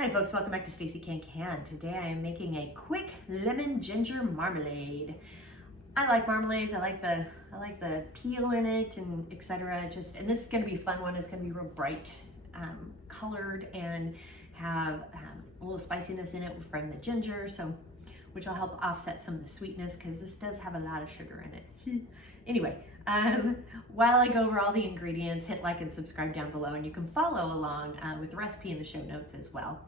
Hi folks, welcome back to Stacey Can. Today I am making a quick lemon ginger marmalade. I like marmalades. I like the peel in it and etc. And this is going to be a fun one. It's going to be real bright colored and have a little spiciness in it from the ginger, which will help offset some of the sweetness because this does have a lot of sugar in it. Anyway, while I go over all the ingredients, hit like and subscribe down below, and you can follow along with the recipe in the show notes as well.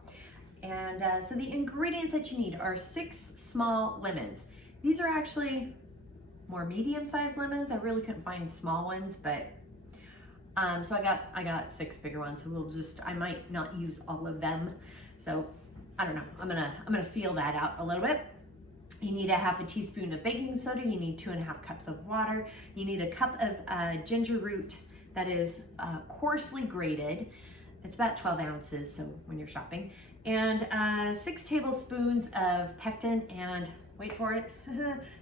And so the ingredients that you need are 6 small lemons. These are actually more medium-sized lemons. I really couldn't find small ones, but so I got 6 bigger ones. So I might not use all of them. So I don't know. I'm gonna feel that out a little bit. You need a ½ teaspoon of baking soda. You need 2½ cups of water. You need a cup of ginger root that is coarsely grated. It's about 12 ounces, so when you're shopping. And 6 tablespoons of pectin, and wait for it,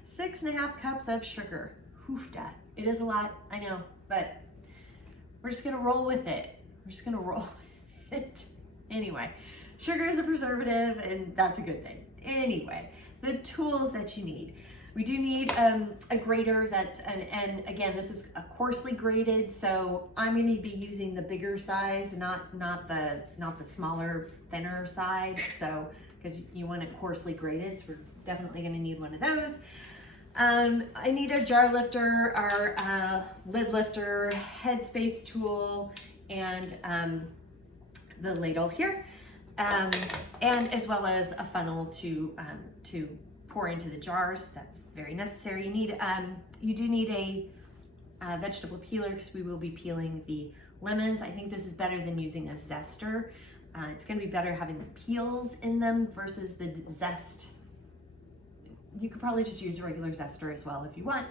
6½ cups of sugar. Hoofda. It is a lot, I know, but we're just gonna roll with it. We're just gonna roll with it. Anyway, sugar is a preservative, and that's a good thing. Anyway, the tools that you need. We do need a grater and again, this is a coarsely grated, so I'm going to be using the bigger size, not the smaller, thinner side. So because you want it coarsely grated, so we're definitely going to need one of those. I need a jar lifter, our lid lifter, Headspace tool, and the ladle here. And as well as a funnel to pour into the jars. That's very necessary. You do need a vegetable peeler because we will be peeling the lemons. I think this is better than using a zester. It's going to be better having the peels in them versus the zest. You could probably just use a regular zester as well if you want.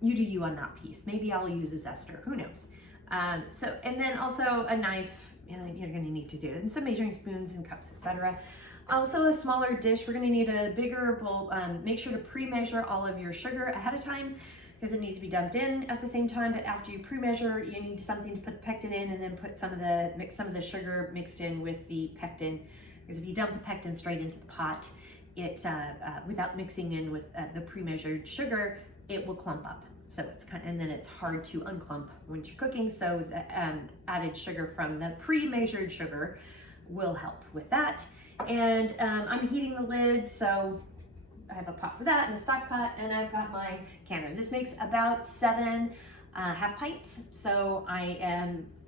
You do you on that piece. Maybe I'll use a zester. Who knows? And then also a knife. You're going to need to do it, and some measuring spoons and cups, etc. Also a smaller dish. We're going to need a bigger bowl. Make sure to pre-measure all of your sugar ahead of time because it needs to be dumped in at the same time. But after you pre-measure, you need something to put the pectin in, and then mix some of the sugar mixed in with the pectin. Because if you dump the pectin straight into the pot, without mixing in with the pre-measured sugar, it will clump up. So and then it's hard to unclump when you're cooking. So the added sugar from the pre-measured sugar will help with that. And I'm heating the lid, so I have a pot for that and a stock pot, and I've got my canner. This makes about 7 half pints, so I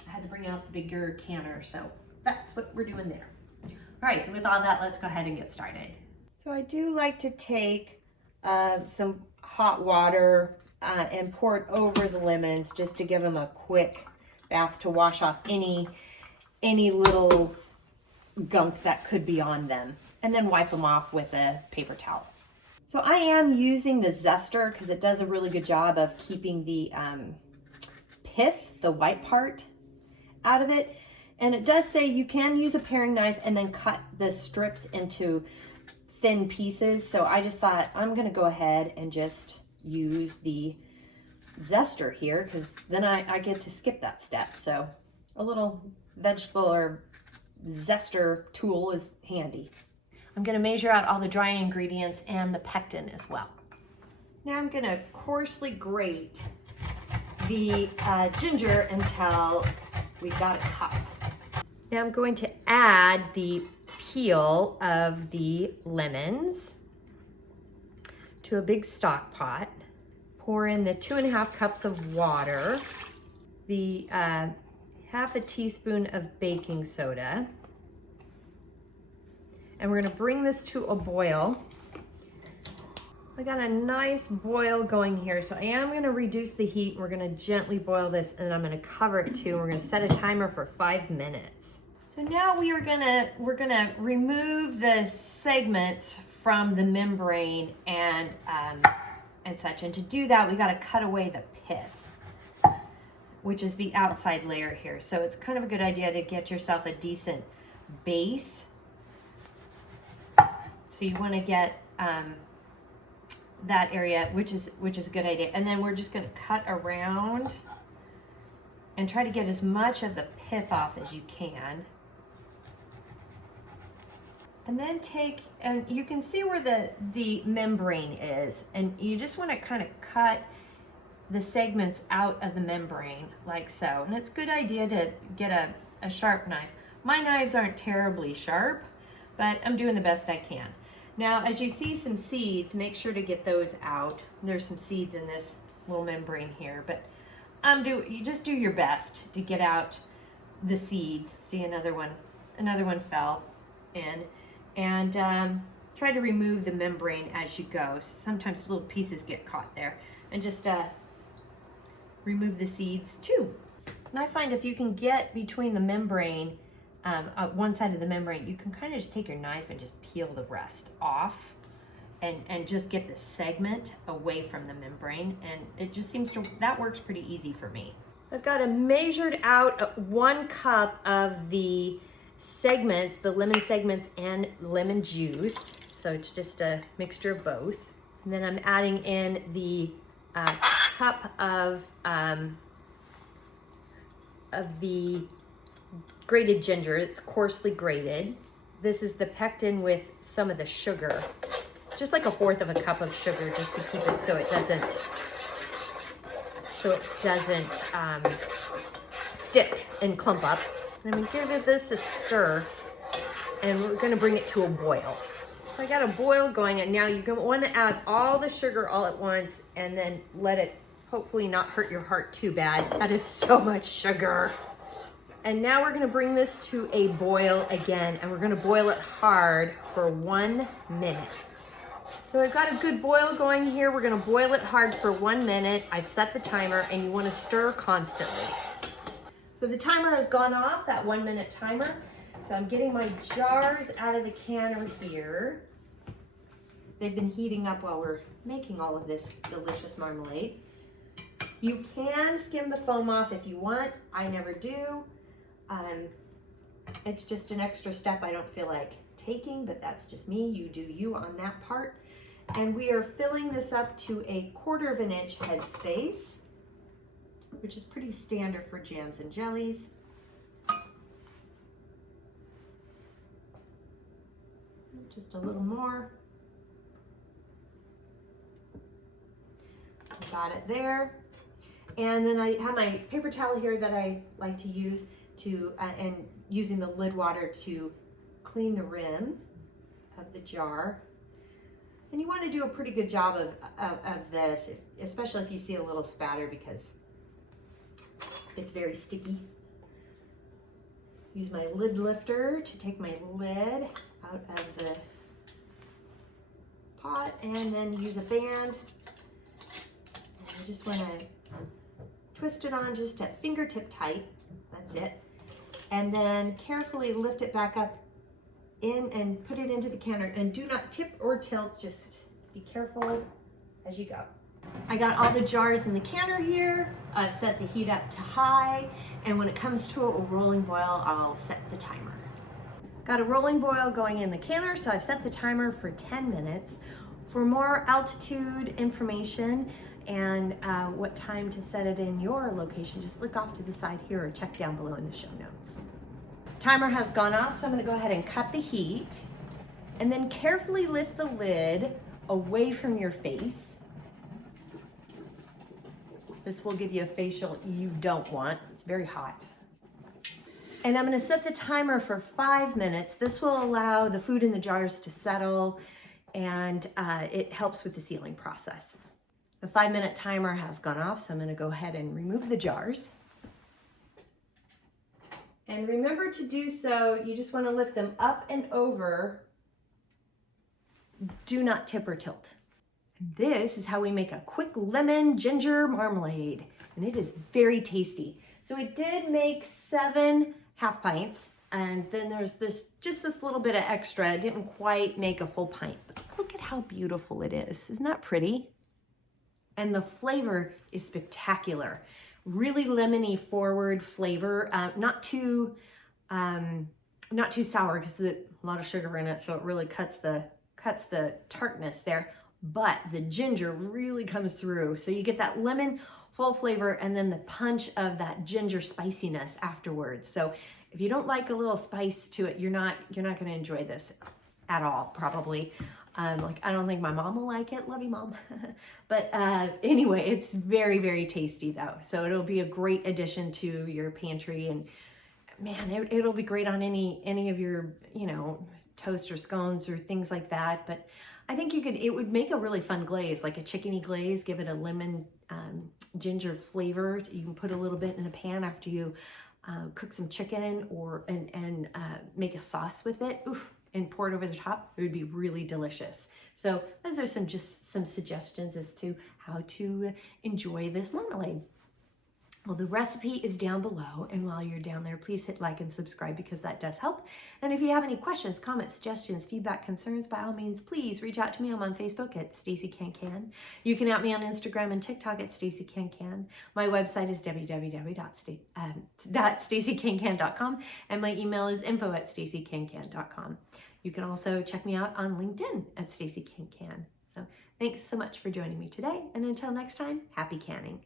had to bring out the bigger canner. So that's what we're doing there. All right, so with all that, let's go ahead and get started. So I do like to take some hot water and pour it over the lemons just to give them a quick bath to wash off any little gunk that could be on them, and then wipe them off with a paper towel. So I am using the zester because it does a really good job of keeping the pith, the white part, out of it. And it does say you can use a paring knife and then cut the strips into thin pieces. So I just thought I'm going to go ahead and just use the zester here because then I get to skip that step. So a little vegetable or zester tool is handy. I'm going to measure out all the dry ingredients and the pectin as well. Now I'm going to coarsely grate the ginger until we've got a cup. Now I'm going to add the peel of the lemons to a big stock pot. Pour in the 2½ cups of water, the ½ teaspoon of baking soda, and we're going to bring this to a boil. I got a nice boil going here, so I am going to reduce the heat. We're going to gently boil this, and I'm going to cover it too. We're going to set a timer for 5 minutes. So now we're going to remove the segments from the membrane and such. And to do that, we got to cut away the pith, which is the outside layer here. So it's kind of a good idea to get yourself a decent base. So you want to get that area, which is a good idea. And then we're just going to cut around and try to get as much of the pith off as you can. And then and you can see where the membrane is, and you just want to kind of cut the segments out of the membrane like so. And it's a good idea to get a sharp knife. My knives aren't terribly sharp, but I'm doing the best I can. Now, as you see some seeds, make sure to get those out. There's some seeds in this little membrane here, but you just do your best to get out the seeds. See, another one fell in. And try to remove the membrane as you go. Sometimes little pieces get caught there. And just remove the seeds too. And I find if you can get between the membrane, one side of the membrane, you can kind of just take your knife and just peel the rest off and just get the segment away from the membrane. And it just seems that works pretty easy for me. I've got measured out 1 cup of the segments, the lemon segments and lemon juice. So it's just a mixture of both. And then I'm adding in the cup of the grated ginger. It's coarsely grated. This is the pectin with some of the sugar, just like 1/4 of a cup of sugar, just to keep it so it doesn't stick and clump up. And I'm gonna give this a stir, and we're gonna bring it to a boil. So I got a boil going, and now you're gonna wanna add all the sugar all at once, and then let it hopefully not hurt your heart too bad. That is so much sugar. And now we're gonna bring this to a boil again, and we're gonna boil it hard for 1 minute. So I've got a good boil going here. We're gonna boil it hard for 1 minute. I've set the timer, and you wanna stir constantly. So the timer has gone off, that 1 minute timer. So I'm getting my jars out of the canner here. They've been heating up while we're making all of this delicious marmalade. You can skim the foam off if you want. I never do. It's just an extra step I don't feel like taking, but that's just me. You do you on that part. And we are filling this up to a 1/4 inch headspace, which is pretty standard for jams and jellies. Just a little more. Got it there. And then I have my paper towel here that I like to use and using the lid water to clean the rim of the jar. And you want to do a pretty good job of this, especially if you see a little spatter, because it's very sticky. Use my lid lifter to take my lid out of the pot, and then use a band. And I just want to twist it on just at fingertip tight. That's it. And then carefully lift it back up in and put it into the canner. And do not tip or tilt, just be careful as you go. I got all the jars in the canner here. I've set the heat up to high, and when it comes to a rolling boil, I'll set the timer. Got a rolling boil going in the canner, so I've set the timer for 10 minutes. For more altitude information and what time to set it in your location, just look off to the side here or check down below in the show notes. Timer has gone off, so I'm gonna go ahead and cut the heat, and then carefully lift the lid away from your face. This will give you a facial you don't want. It's very hot. And I'm gonna set the timer for 5 minutes. This will allow the food in the jars to settle, and it helps with the sealing process. The 5-minute timer has gone off, so I'm gonna go ahead and remove the jars. And remember to do so, you just wanna lift them up and over. Do not tip or tilt. This is how we make a quick lemon ginger marmalade, and it is very tasty. So it did make 7 half pints, and then there's just this little bit of extra. It didn't quite make a full pint, but look at how beautiful it is. Isn't that pretty? And the flavor is spectacular. Really lemony forward flavor, not too sour, because a lot of sugar in it, so it really cuts the tartness there. But the ginger really comes through, so you get that lemon full flavor and then the punch of that ginger spiciness afterwards. So if you don't like a little spice to it, you're not going to enjoy this. at all, probably. Like, I don't think my mom will like it. Love you, Mom. But anyway, it's very, very tasty though. So it'll be a great addition to your pantry, and man, it'll be great on any of your, you know, toast or scones or things like that. But I think it would make a really fun glaze, like a chickeny glaze, give it a lemon ginger flavor. You can put a little bit in a pan after you cook some chicken and make a sauce with it. Oof, and pour it over the top. It would be really delicious. So those are just some suggestions as to how to enjoy this marmalade. Well, the recipe is down below, and while you're down there, please hit like and subscribe because that does help. And if you have any questions, comments, suggestions, feedback, concerns, by all means, please reach out to me. I'm on Facebook at Stacey Can Can. You can at me on Instagram and TikTok at Stacey Can Can. My website is www.staceycancan.com, and my email is info@staceycancan.com. You can also check me out on LinkedIn at Stacey Can Can. So thanks so much for joining me today, and until next time, happy canning.